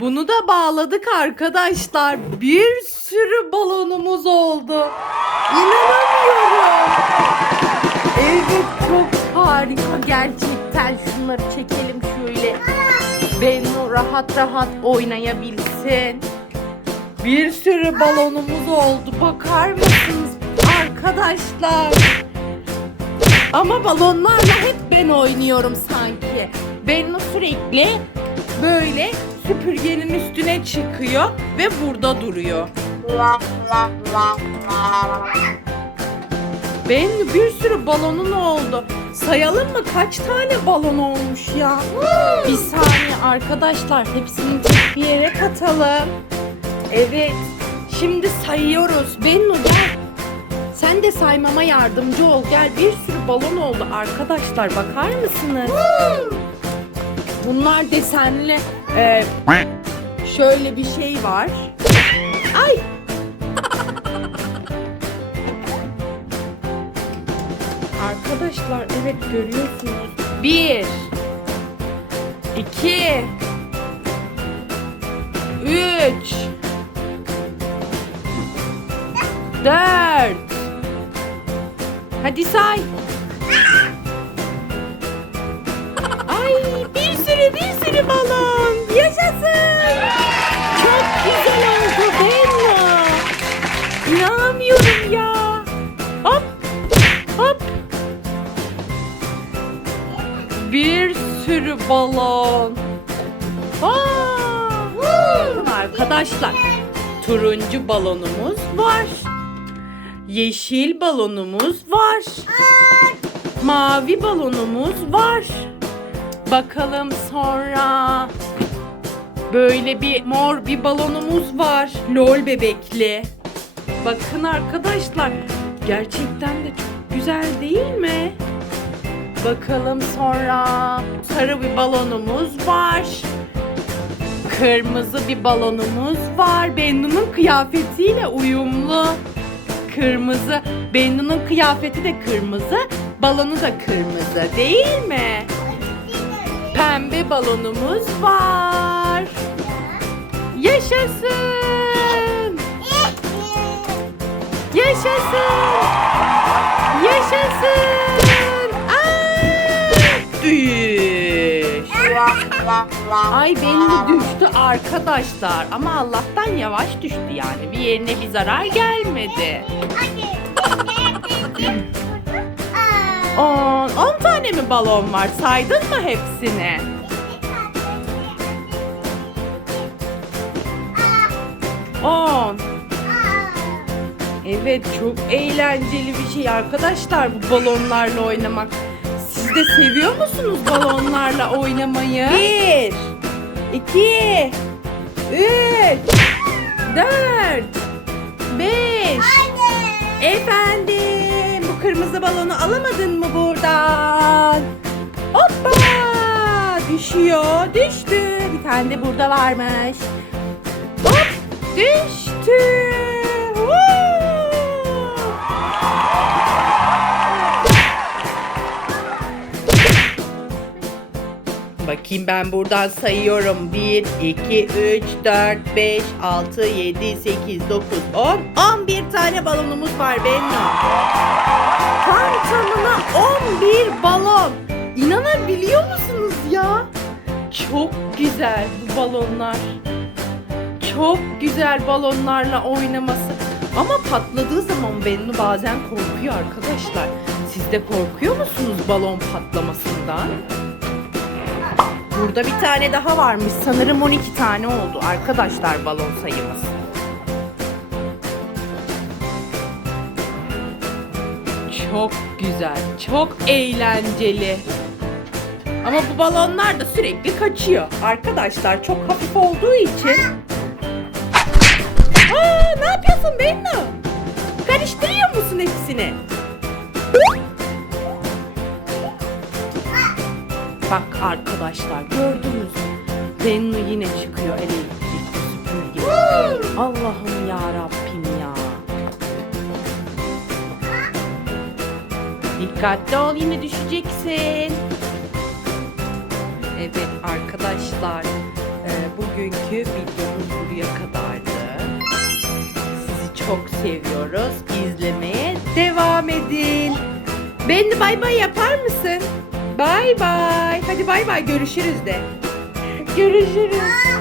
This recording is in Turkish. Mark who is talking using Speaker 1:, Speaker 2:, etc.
Speaker 1: Bunu da bağladık arkadaşlar. Bir sürü balonumuz oldu. İnanamıyorum. Evet çok harika gerçekten. Şunları çekelim şöyle. Bennu rahat rahat oynayabilsin. Bir sürü balonumuz oldu. Bakar mısınız arkadaşlar? Ama balonlarla hep ben oynuyorum sanki. Bennu sürekli böyle süpürgenin üstüne çıkıyor ve burada duruyor. Bennu bir sürü balonun oldu. Sayalım mı kaç tane balon olmuş ya? Bir saniye arkadaşlar hepsini bir yere katalım. Evet. Şimdi sayıyoruz. Bennu gel. Sen de saymama yardımcı ol. Gel bir sürü balon oldu arkadaşlar. Bakar mısınız? Bunlar desenli. Ee, şöyle bir şey var. Ay. Arkadaşlar evet görüyorsunuz. Bir. iki, Üç. Dört. Hadi say. Ay bir sürü bir sürü balon. Bir sürü balon. Aa, arkadaşlar. Turuncu balonumuz var. Yeşil balonumuz var. Mavi balonumuz var. Bakalım sonra böyle bir mor bir balonumuz var. Lol bebekli. Bakın arkadaşlar. Gerçekten de çok güzel değil mi? Bakalım sonra sarı bir balonumuz var. Kırmızı bir balonumuz var. Bennu'nun kıyafetiyle uyumlu. Kırmızı. Bennu'nun kıyafeti de kırmızı. Balonu da kırmızı değil mi? Pembe balonumuz var. Yaşasın. Yaşasın. Yaşasın. Ay belli düştü arkadaşlar. Ama Allah'tan yavaş düştü yani. Bir yerine bir zarar gelmedi. 10, 10 tane mi balon var? Saydın mı hepsini? On. Evet çok eğlenceli bir şey arkadaşlar bu balonlarla oynamak. De seviyor musunuz balonlarla oynamayı? Bir, iki, üç, dört, beş. Efendim bu kırmızı balonu alamadın mı buradan? Hoppa! Düşüyor, düştü. Bir tane de burada varmış. Hop! Düştü. Bakayım ben buradan sayıyorum. 1, 2, 3, 4, 5, 6, 7, 8, 9, 10. 11 tane balonumuz var Benno. Tam tamına 11 balon. İnanabiliyor musunuz ya? Çok güzel bu balonlar. Çok güzel balonlarla oynaması. Ama patladığı zaman Bennu bazen korkuyor arkadaşlar. Siz de korkuyor musunuz balon patlamasından? Burada bir tane daha varmış. Sanırım 12 tane oldu arkadaşlar balon sayımız. Çok güzel, çok eğlenceli. Ama bu balonlar da sürekli kaçıyor. Arkadaşlar çok hafif olduğu için. Aa, ne yapıyorsun Bennu? Karıştırıyor musun hepsini? Bak arkadaşlar gördünüz mü? Bennu yine çıkıyor elektrikli süpürge. Allah'ım ya Rabbim ya. Dikkatli ol yine düşeceksin. Evet arkadaşlar e, bu bugünkü videomuz buraya kadardı. Sizi çok seviyoruz. İzlemeye devam edin. Ben de bay bay yapar mısın? Bay bay. Hadi bay bay görüşürüz de. Görüşürüz.